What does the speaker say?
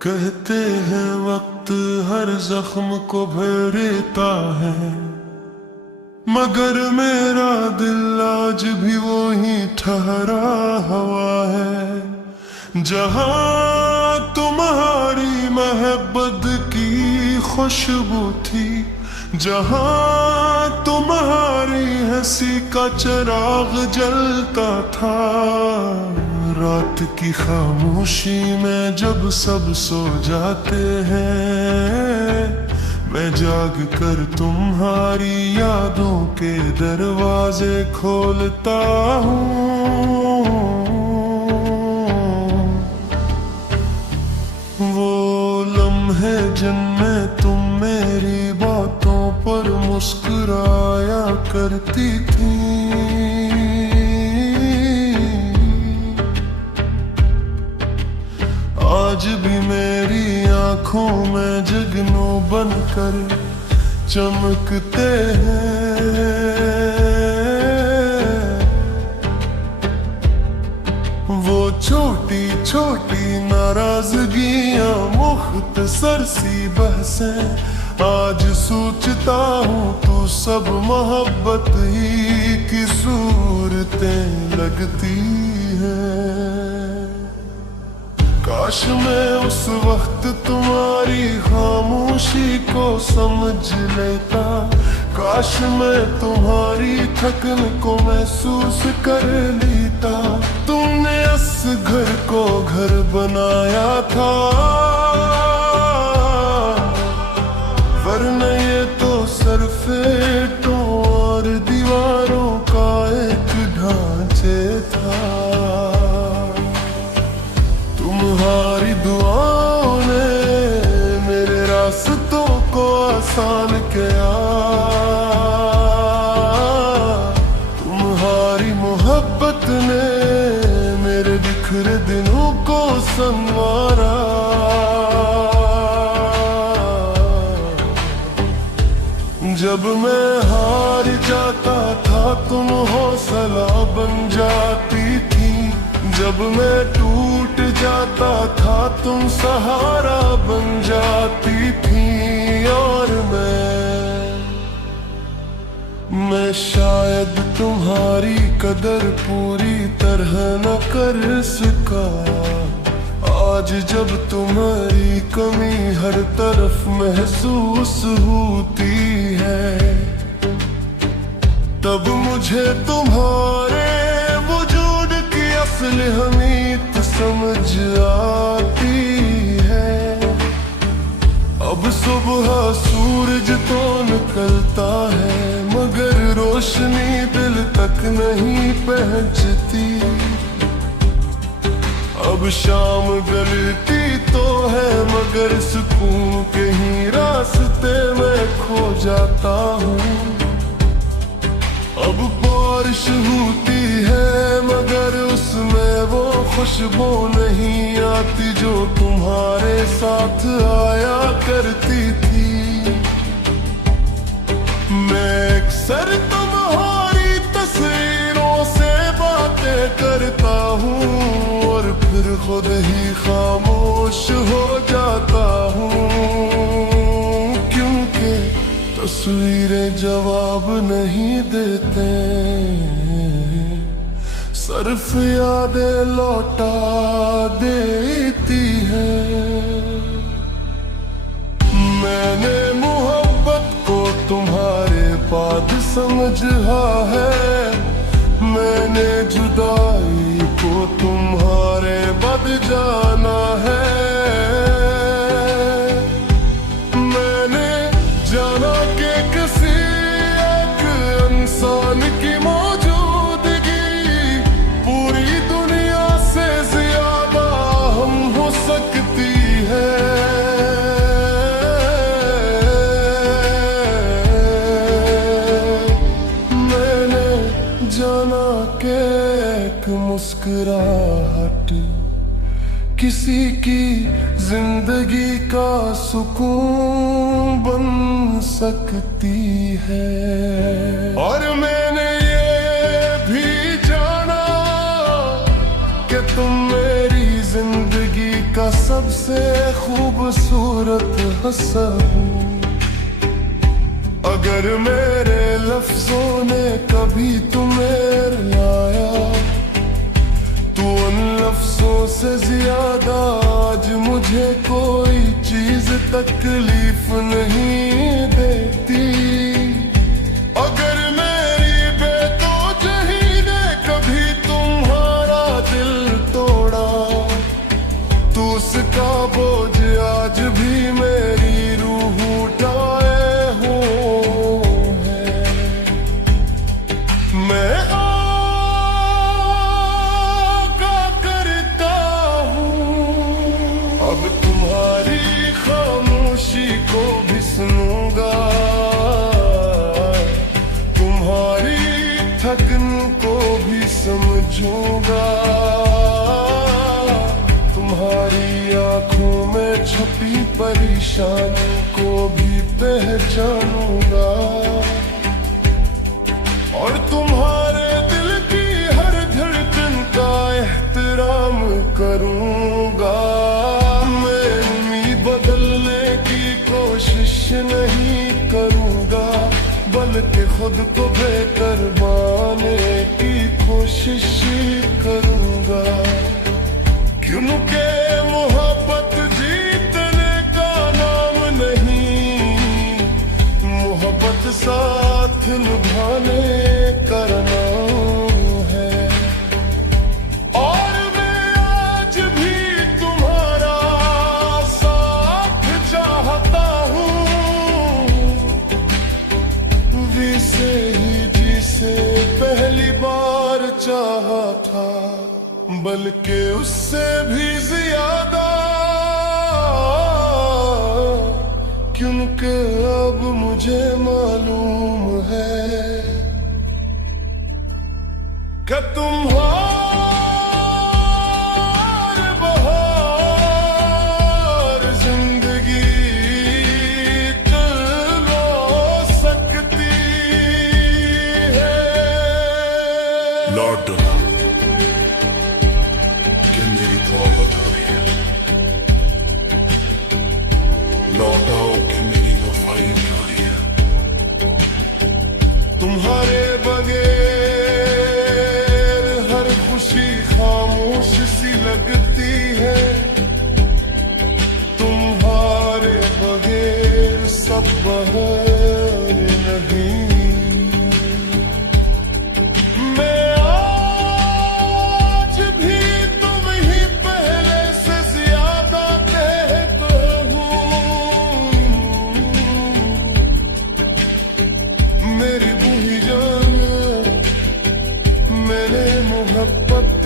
कहते हैं वक्त हर जख्म को भरता है, मगर मेरा दिल आज भी वो ही ठहरा हुआ है। जहां तुम्हारी मोहब्बत की खुशबू थी, जहां तुम्हारी हंसी का चिराग जलता था, रात की खामोशी में जब सब सो जाते हैं, मैं जाग कर तुम्हारी यादों के दरवाजे खोलता हूँ। वो लम्हे जिनमें तुम मेरी बातों पर मुस्कुराया करती थी, आज भी मेरी आंखों में जगनों बनकर चमकते हैं। वो छोटी छोटी नाराजगियां, मुख्तसर सी बहसें, आज सोचता हूँ तो सब मोहब्बत ही की सूरतें लगती हैं। काश मैं उस वक्त तुम्हारी खामोशी को समझ लेता, काश मैं तुम्हारी थकन को महसूस कर लेता। तुमने इस घर को घर बनाया था, वरना ये तो सिर्फ ईंटों और दीवारों का एक ढांचे था। तुम्हारी दुआओं ने मेरे रास्तों को आसान किया, तुम्हारी मोहब्बत ने मेरे बिखरे दिनों को संवारा। जब मैं हार जाता था तुम हौसला बन जाती थी, जब मैं टूट जाता था तुम सहारा बन जाती थी। और मैं शायद तुम्हारी कदर पूरी तरह न कर सका, आज जब तुम्हारी कमी हर तरफ महसूस होती है, तब मुझे तुम्हारे वजूद की असली अहमियत समझ आती है। अब सुबह सूरज तो निकलता है, मगर रोशनी दिल तक नहीं पहुंचती। अब शाम गलती तो है, मगर सुकून के ही रास्ते में खो जाता हूँ। अब बारिश होती है, मगर उसमें वो खुशबू नहीं आती जो तुम्हारे साथ आया करती थी। मैं अक्सर तुम्हारी तस्वीरों से बातें करता हूँ, और फिर खुद ही खामोश हो जाता हूँ, क्योंकि तस्वीरें जवाब नहीं देते, सिर्फ यादें लौटा देती है। मैंने मोहब्बत को तुम्हारे बाद समझा है, मैंने जुदाई को तुम्हारे बाद जाना है। मैंने जाना कि किसी एक इंसान की मौजूदगी पूरी दुनिया से ज्यादा हम हो सकती है। मैंने जाना कि एक मुस्कुराहट किसी की जिंदगी का सुकून बन सकती है। और मैंने ये भी जाना कि तुम मेरी जिंदगी का सब सबसे खूबसूरत हंसा हूँ। अगर मेरे लफ्जों ने कभी तुम्हें रुलाया, तो उन लफ्जों से ज्यादा आज मुझे कोई चीज तकलीफ नहीं देती। अगर मेरी बेतौजही ने कभी तुम्हारा दिल तोड़ा, तो उसका बोझ आज भी मेरी रूह उठाए हो है। मैं आका करता हूँ, अब तुम्हारी खामोशी को भी सुनूंगा, तुम्हारी थकन को भी समझूंगा, तुम्हारी आंखों में छुपी परेशानी को भी पहचानूंगा, और तुम्हारे दिल की हर धड़कन का एहतराम करूंगा। मैं उम्मीद बदलने की कोशिश नहीं करूंगा, बल्कि खुद को बेहतर बनाने की कोशिश करूंगा। क्योंकि मोहब्बत जीतने का नाम नहीं, मोहब्बत साथ निभाने का नाम है। और मैं आज भी तुम्हारा साथ चाहता हूँ, जिसे ही जिसे पहली बार चाहा था, बल्कि उससे भी ज्यादा, क्योंकि अब मुझे मालूम है कि तुम्हारे बहार जिंदगी लो सकती है। लौट कि मेरी दुआ बता रही है, लौट आओ कि मेरी वफाई निभानी है। तुम्हारे बगैर हर खुशी खामोश सी लगती है, तुम्हारे बगैर सब बहार नहीं। मैं आज भी तुम ही पहले से ज्यादा कहता हूँ, मेरी बूढ़ी जान, मैंने मोहब्बत